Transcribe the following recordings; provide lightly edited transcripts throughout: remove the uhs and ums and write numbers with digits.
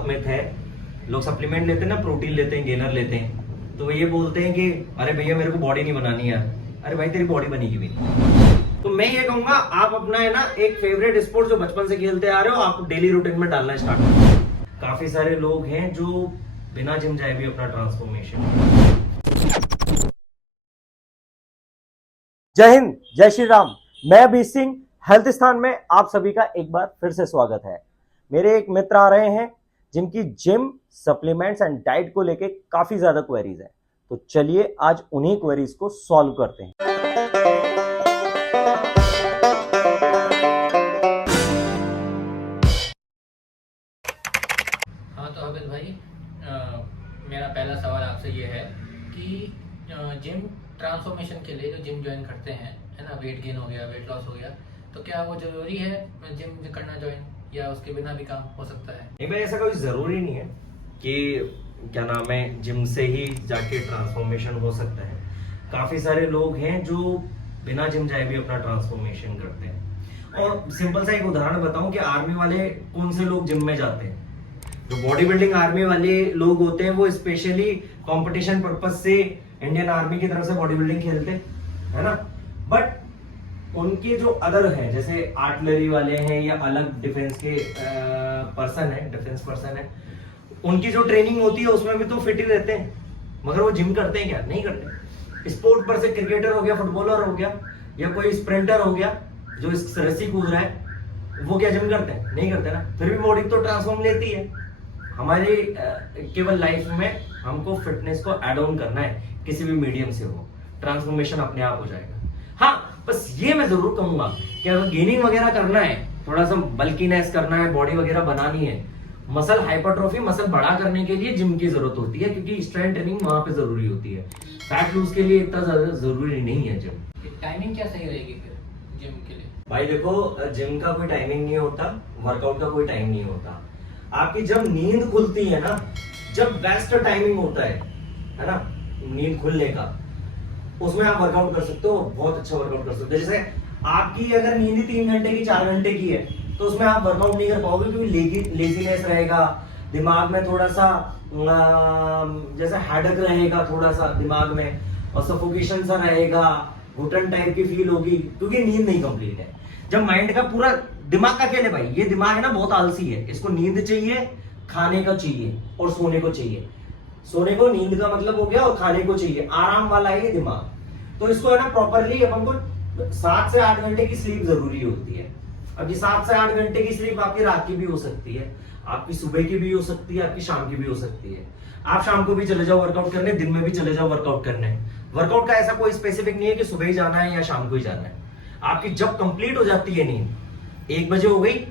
बहुत मिथ है। लोग सप्लीमेंट लेते हैं ना, प्रोटीन लेते हैं, गेनर लेते हैं, तो वो ये बोलते हैं कि अरे भैया मेरे को बॉडी नहीं बनानी है। अरे भाई तेरी बॉडी बनेगी भी नहीं। तो मैं ये कहूंगा आप अपना है ना एक फेवरेट स्पोर्ट जो बचपन से खेलते आ रहे हो, आप डेली रूटीन में डालना स्टार्ट करो। काफी सारे लोग हैं जो बिना जिम जाए भी अपना ट्रांसफॉर्मेशन। जय हिंद, जय श्री राम। मैं अभी सिंह, हेल्थ स्थान में आप सभी का एक बार फिर से स्वागत है। मेरे एक मित्र आ रहे हैं जिनकी जिम, सप्लीमेंट्स एंड डाइट को लेके काफी ज्यादा क्वेरीज है। तो चलिए आज उन्हीं क्वेरीज को सॉल्व करते हैं। हाँ तो अबिद भाई, मेरा पहला सवाल आपसे ये है कि जिम ट्रांसफॉर्मेशन के लिए जो जिम ज्वाइन करते हैं, है ना, वेट गेन हो गया, वेट लॉस हो गया, तो क्या वो जरूरी है जिम करना ज्वाइन, या उसके बिना भी काम हो सकता है? नहीं भाई, ऐसा कोई जरूरी नहीं है कि क्या नाम है जिम से ही जाके ट्रांसफॉर्मेशन हो सकता है। काफी सारे लोग हैं जो बिना जिम जाए भी अपना ट्रांसफॉर्मेशन करते हैं। और सिंपल सा एक उदाहरण बताऊं कि आर्मी वाले कौन से लोग जिम में जाते हैं। जो बॉडी बिल्डिंग आर्मी वाले लोग होते हैं वो स्पेशली कंपटीशन पर्पस से इंडियन आर्मी की तरफ से बॉडी बिल्डिंग खेलते हैं, है ना। बट उनके जो अदर हैं, जैसे आर्टिलरी वाले हैं या अलग डिफेंस के डिफेंस पर्सन है, उनकी जो ट्रेनिंग होती है उसमें भी तो फिट ही रहते हैं, मगर वो जिम करते हैं क्या? नहीं करते। स्पोर्ट पर से क्रिकेटर हो गया, फुटबॉलर हो गया, या कोई स्प्रिंटर हो गया जो इस रस्सी कूद रहा है, वो क्या जिम करते हैं? नहीं करते ना। फिर भी बॉडी तो ट्रांसफॉर्म लेती है। हमारी केवल लाइफ में हमको फिटनेस को एड ऑन करना है, किसी भी मीडियम से हो, ट्रांसफॉर्मेशन अपने आप हो जाएगा। हाँ, बस ये मैं जरूर कहूंगा कि अगर गेनिंग वगैरह करना है, थोड़ा सा बल्कीनेस करना है, बॉडी वगैरह बनानी है, मसल हाइपरट्रॉफी, मसल बड़ा करने के लिए जिम की जरूरत होती है, क्योंकि स्ट्रेंथ ट्रेनिंग वहां पे जरूरी होती है। फैट लूज के लिए इतना ज्यादा जरूरी नहीं है जिम। टाइमिंग क्या सही रहेगी फिर जिम के लिए? भाई देखो, जिम का कोई टाइमिंग नहीं होता, वर्कआउट का कोई टाइम नहीं होता। आपकी जब नींद खुलती है ना, जब बेस्ट टाइमिंग होता है ना, नींद खुलने का, उसमें आप वर्कआउट कर सकते हो, बहुत अच्छा वर्कआउट कर सकते हो। जैसे आपकी अगर नींद 3 घंटे की, 4 घंटे की है, तो उसमें आप वर्कआउट नहीं कर पाओगे, क्योंकि लेजीनेस रहेगा दिमाग में, थोड़ा सा जैसे हेडेक रहेगा थोड़ा सा दिमाग में, और सफोकेशन सा रहेगा, घुटन टाइप की फील होगी, क्योंकि नींद नहीं कंप्लीट है। जब माइंड का पूरा दिमाग का खेल है भाई, ये दिमाग है ना बहुत आलसी है, इसको नींद चाहिए, खाने का चाहिए और सोने को चाहिए। सोने को नींद का मतलब हो गया, और खाने को चाहिए, आराम वाला है ये दिमाग। तो इसको है ना प्रॉपरली अपन को 7 से 8 घंटे की स्लीप जरूरी होती है। अब ये 7 से 8 घंटे की स्लीप आपकी रात की भी हो सकती है, आपकी सुबह की भी हो सकती है, आपकी शाम की भी हो सकती है। आप शाम को भी चले जाओ वर्कआउट करने, दिन में भी चले जाओ वर्कआउट करने। वर्कआउट का ऐसा कोई स्पेसिफिक नहीं है कि सुबह ही जाना है या शाम को ही जाना है। आपकी जब कंप्लीट हो जाती है नींद, 1 बजे हो गई,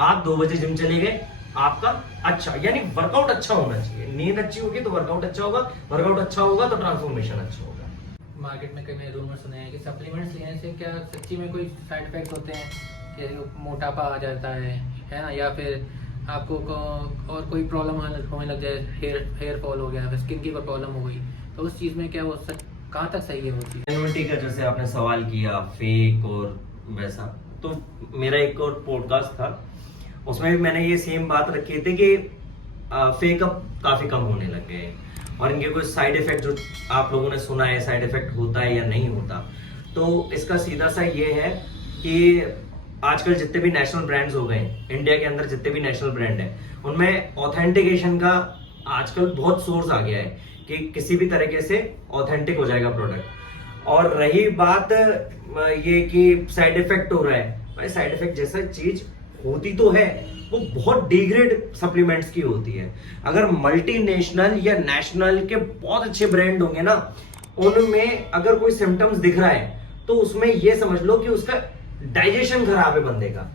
आप 2 बजे जिम चले गए, आपका अच्छा, यानी वर्कआउट अच्छा होना चाहिए। नींद अच्छी होगी तो वर्कआउट अच्छा होगा, वर्कआउट अच्छा होगा तो ट्रांसफॉर्मेशन अच्छा होगा। मार्केट में कई मैंने रूमर सुने हैं कि सप्लीमेंट्स लेने से क्या सच्ची में कोई साइड इफेक्ट होते हैं, कि मोटापा आ जाता है ना, या फिर आपको और कोई प्रॉब्लम होने लग जाए, हेयर फॉल हो गया, स्किन की कोई प्रॉब्लम हो गई, तो उस चीज़ में क्या वो कहाँ तक सही है वो चीज़? इम्यूनिटी का जैसे आपने सवाल किया, फेक और वैसा, तो मेरा एक और पॉडकास्ट था, उसमें भी मैंने ये सेम बात रखी थी कि फेक अब काफी कम होने लग गए हैं, और इनके कुछ साइड इफेक्ट जो आप लोगों ने सुना है, साइड इफेक्ट होता है या नहीं होता, तो इसका सीधा सा ये है कि आजकल जितने भी नेशनल ब्रांड्स हो गए, इंडिया के अंदर जितने भी नेशनल ब्रांड हैं, उनमें ऑथेंटिकेशन का आजकल बहुत सोर्स आ गया है कि किसी भी तरीके से ऑथेंटिक हो जाएगा प्रोडक्ट। और रही बात ये कि साइड इफेक्ट हो रहा है, भाई साइड इफेक्ट जैसा चीज होती तो है, वो बहुत डिग्रेड सप्लीमेंट्स की होती है। अगर मल्टीनेशनल या नेशनल के बहुत अच्छे ब्रांड होंगे ना, उनमें अगर कोई सिम्टम्स दिख रहा है तो उसमें ये समझ लो कि उसका डाइजेशन खराब है बंदे का।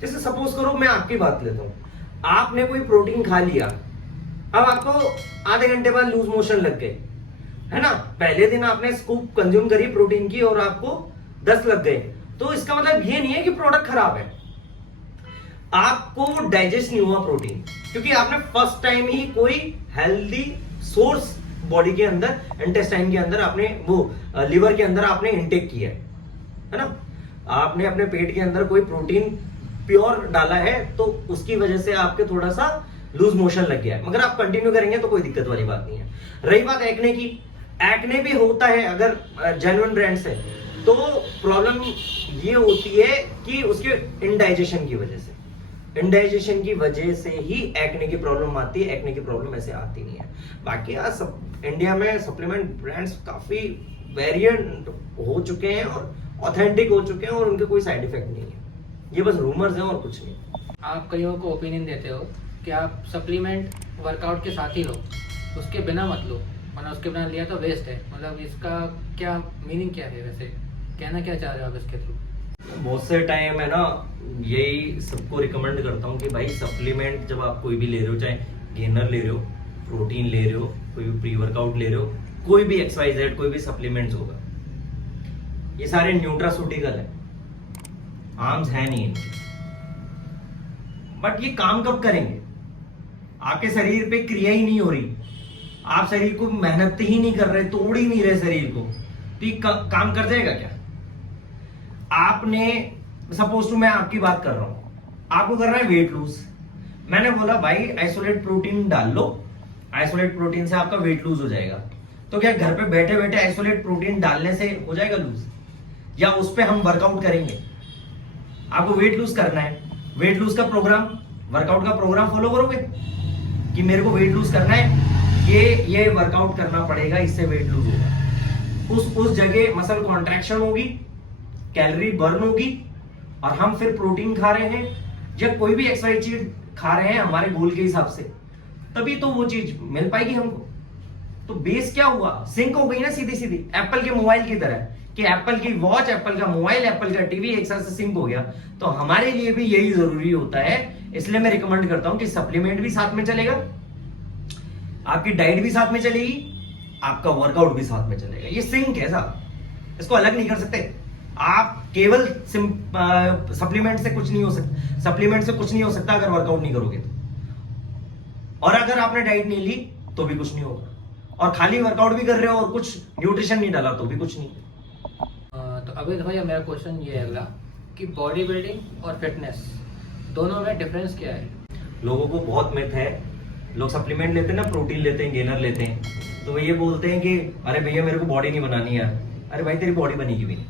जैसे सपोज करो, मैं आपकी बात लेता हूं, आपने कोई प्रोटीन खा लिया, अब आपको आधे घंटे बाद लूज मोशन लग गए, है ना। पहले दिन आपने स्कूप कंज्यूम करी प्रोटीन की और आपको 10 लग गए, तो इसका मतलब ये नहीं है कि प्रोडक्ट खराब है, आपको डाइजेस्ट नहीं हुआ प्रोटीन, क्योंकि आपने फर्स्ट टाइम ही कोई हेल्दी सोर्स बॉडी के अंदर, इंटेस्टाइन के अंदर, आपने वो लिवर के अंदर आपने इनटेक किया है ना। आपने अपने पेट के अंदर कोई प्रोटीन प्योर डाला है, तो उसकी वजह से आपके थोड़ा सा लूज मोशन लग गया है, मगर आप कंटिन्यू करेंगे तो कोई दिक्कत वाली बात नहीं है। रही बात एक्ने की, एक्ने भी होता है अगर जेन्युइन ब्रांड से, तो प्रॉब्लम ये होती है कि उसके इंडाइजेशन की वजह से, इंडाइजेशन की वजह से ही एक्ने की प्रॉब्लम आती है। एक्ने की प्रॉब्लम ऐसे आती नहीं है। बाकी आज सब इंडिया में सप्लीमेंट ब्रांड्स काफी वेरिएंट हो चुके हैं और ऑथेंटिक हो चुके हैं और उनके कोई साइड इफेक्ट नहीं है। ये बस रूमर्स हैं और कुछ नहीं। आप कईयों को ओपिनियन देते हो कि आप सप्लीमेंट वर्कआउट के साथ ही लो, उसके बिना मत लो, वरना उसके बिना लिया तो वेस्ट है। मतलब इसका क्या मीनिंग क्या है, वैसे कहना क्या चाह रहे हो आप इसके थ्रू? बहुत से टाइम है ना, यही सबको रिकमेंड करता हूँ कि भाई सप्लीमेंट जब आप कोई भी ले रहे हो, चाहे गेनर ले रहे हो, प्रोटीन ले रहे हो, कोई भी प्री वर्कआउट ले रहे हो, कोई भी XYZ कोई भी सप्लीमेंट्स होगा, ये सारे न्यूट्रासूटिकल है, आर्म्स है नहीं इनके। बट ये काम कब करेंगे? आपके शरीर पे क्रिया ही नहीं हो रही, आप शरीर को मेहनत ही नहीं कर रहे, तोड़ ही नहीं रहे शरीर को, तो ये काम कर जाएगा क्या? आपने सपोज टू, मैं आपकी बात कर रहा हूं, आपको करना है वेट लूज, मैंने बोला भाई आइसोलेट प्रोटीन डाल लो, आइसोलेट प्रोटीन से आपका वेट लूज हो जाएगा। तो क्या घर पे बैठे बैठे आइसोलेट प्रोटीन डालने से हो जाएगा लूज? या उस पे हम वर्कआउट करेंगे? आपको वेट लूज करना है, वेट लूज का प्रोग्राम, वर्कआउट का प्रोग्राम फॉलो करोगे कि मेरे को वेट लूज करना है, ये वर्कआउट करना पड़ेगा, इससे वेट लूज होगा। उस जगह मसल कॉन्ट्रैक्शन होगी, कैलोरी बर्न होगी, और हम फिर प्रोटीन खा रहे हैं या कोई भी एक्सरसाइज चीज खा रहे हैं हमारे गोल के हिसाब से, तभी तो वो चीज मिल पाएगी हमको। तो बेस क्या हुआ? सिंक हो गई ना सीधी सीधी, एप्पल के मोबाइल की तरह, कि एप्पल की वॉच, एप्पल का मोबाइल, एप्पल का टीवी एक साथ से सिंक हो गया। तो हमारे लिए भी यही जरूरी होता है, इसलिए मैं रिकमेंड करता हूं कि सप्लीमेंट भी साथ में चलेगा, आपकी डाइट भी साथ में चलेगी, आपका वर्कआउट भी साथ में चलेगा। ये सिंक है साहब, इसको अलग नहीं कर सकते आप। केवल सप्लीमेंट से कुछ नहीं हो सकता, सप्लीमेंट से कुछ नहीं हो सकता अगर वर्कआउट नहीं करोगे तो, और अगर आपने डाइट नहीं ली तो भी कुछ नहीं होगा, और खाली वर्कआउट भी कर रहे हो और कुछ न्यूट्रिशन नहीं डाला तो भी कुछ नहीं। तो अभी भैया मेरा क्वेश्चन ये है अगला कि बॉडी बिल्डिंग और फिटनेस दोनों में डिफरेंस क्या है? लोगों को बहुत मिथ है, लोग सप्लीमेंट लेते हैं ना, प्रोटीन लेते हैं, गेनर लेते हैं, तो वो ये बोलते हैं कि अरे भैया मेरे को बॉडी नहीं बनानी है। अरे भाई तेरी बॉडी बनेगी भी नहीं।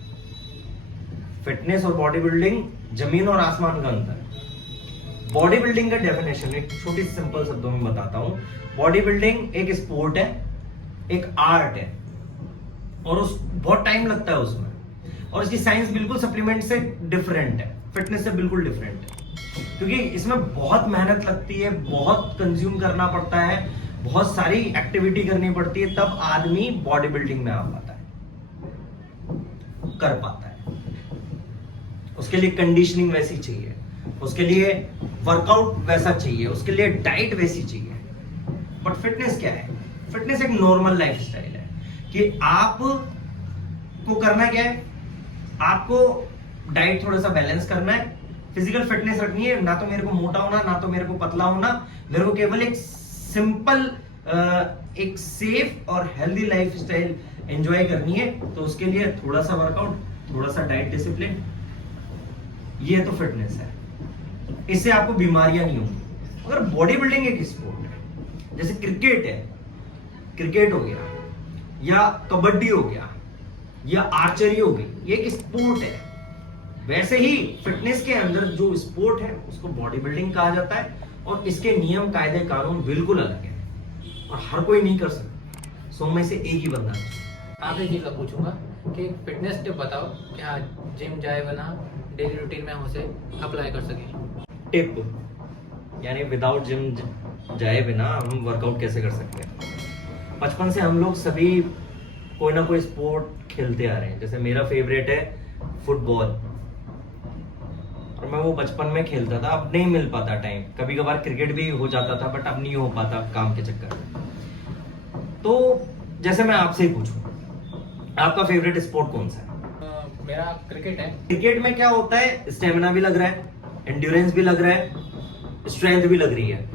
फिटनेस और बॉडी बिल्डिंग जमीन और आसमान का अंतर है। बॉडी बिल्डिंग का डेफिनेशन एक छोटी सिंपल शब्दों में बताता हूं। बॉडी बिल्डिंग एक स्पोर्ट है, एक आर्ट है, और उस बहुत टाइम लगता है उसमें, और इसकी साइंस बिल्कुल सप्लीमेंट से डिफरेंट है, फिटनेस से बिल्कुल डिफरेंट है, क्योंकि इसमें बहुत मेहनत लगती है, बहुत कंज्यूम करना पड़ता है, बहुत सारी एक्टिविटी करनी पड़ती है, तब आदमी बॉडी बिल्डिंग में आ पाता है, कर पाता है। उसके लिए कंडीशनिंग वैसी चाहिए, उसके लिए वर्कआउट वैसा चाहिए, उसके लिए डाइट वैसी चाहिए। बट फिटनेस क्या है? फिटनेस एक नॉर्मल लाइफस्टाइल है कि आप को करना क्या है, आपको डाइट थोड़ा सा बैलेंस करना है, फिजिकल फिटनेस रखनी है, ना तो मेरे को मोटा होना, ना तो मेरे को पतला होना, मेरे को केवल एक सिंपल एक सेफ और हेल्दी लाइफस्टाइल एंजॉय करनी है। तो उसके लिए थोड़ा सा वर्कआउट, थोड़ा सा डाइट डिसिप्लिन, ये तो फिटनेस है। इससे आपको बीमारियां नहीं होंगी। अगर बॉडी बिल्डिंग एक स्पोर्ट है, जैसे क्रिकेट है, क्रिकेट हो गया, या कबड्डी हो गया, या आर्चरी हो गई, ये एक स्पोर्ट है, वैसे ही फिटनेस के अंदर जो स्पोर्ट है उसको बॉडी बिल्डिंग कहा जाता है, और इसके नियम कायदे कानून बिल्कुल अलग है, और हर कोई नहीं कर सकता। 100 में से एक ही बंदा है। आप एक चीज़ पूछूंगा कि फिटनेस टिप बताओ कि हाँ जिम जाए बना डेली रूटीन में हम उसे अप्लाई कर सकें। टिप यानी विदाउट जिम जाए बिना हम वर्कआउट कैसे कर सकते हैं? बचपन से हम लोग सभी कोई ना कोई स्पोर्ट खेलते आ रहे हैं। जैसे मेरा फेवरेट है फुटबॉल, और मैं वो बचपन में खेलता था, अब नहीं मिल पाता टाइम। कभी कभार क्रिकेट भी हो जाता था, बट अब नहीं हो पाता काम के चक्कर में। तो जैसे मैं आपसे ही पूछूं, आपका फेवरेट स्पोर्ट कौन सा है? मेरा क्रिकेट है। क्रिकेट में क्या होता है, स्टेमिना भी लग रहा है, एंड्योरेंस भी लग रहा है, स्ट्रेंथ भी लग रही है,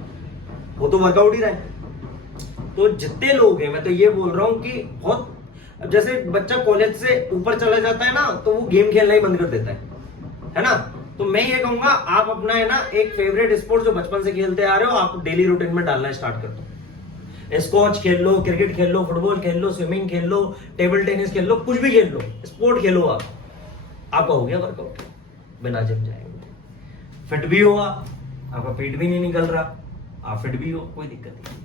वो तो वर्कआउट ही रहा है। तो जितने लोग हैं, मैं तो ये बोल रहा हूँ कि बहुत, जैसे बच्चा कॉलेज से ऊपर चला जाता है ना, तो वो गेम खेलना ही बंद कर देता है ना, तो मैं ये कहूंगा आप अपना है ना एक फेवरेट स्पोर्ट जो बचपन से खेलते आ रहे हो आप डेली रूटीन में डालना स्टार्ट कर दो। स्क्वॉच खेल लो, क्रिकेट खेल लो, फुटबॉल खेल लो, स्विमिंग खेल लो, टेबल टेनिस खेल लो, कुछ भी खेल लो, स्पोर्ट खेलो आपका हो गया वर्कआउट बिना जिम जाएंगे। फिट भी हो आपका पेट भी नहीं निकल रहा, आप फिट भी हो, कोई दिक्कत नहीं।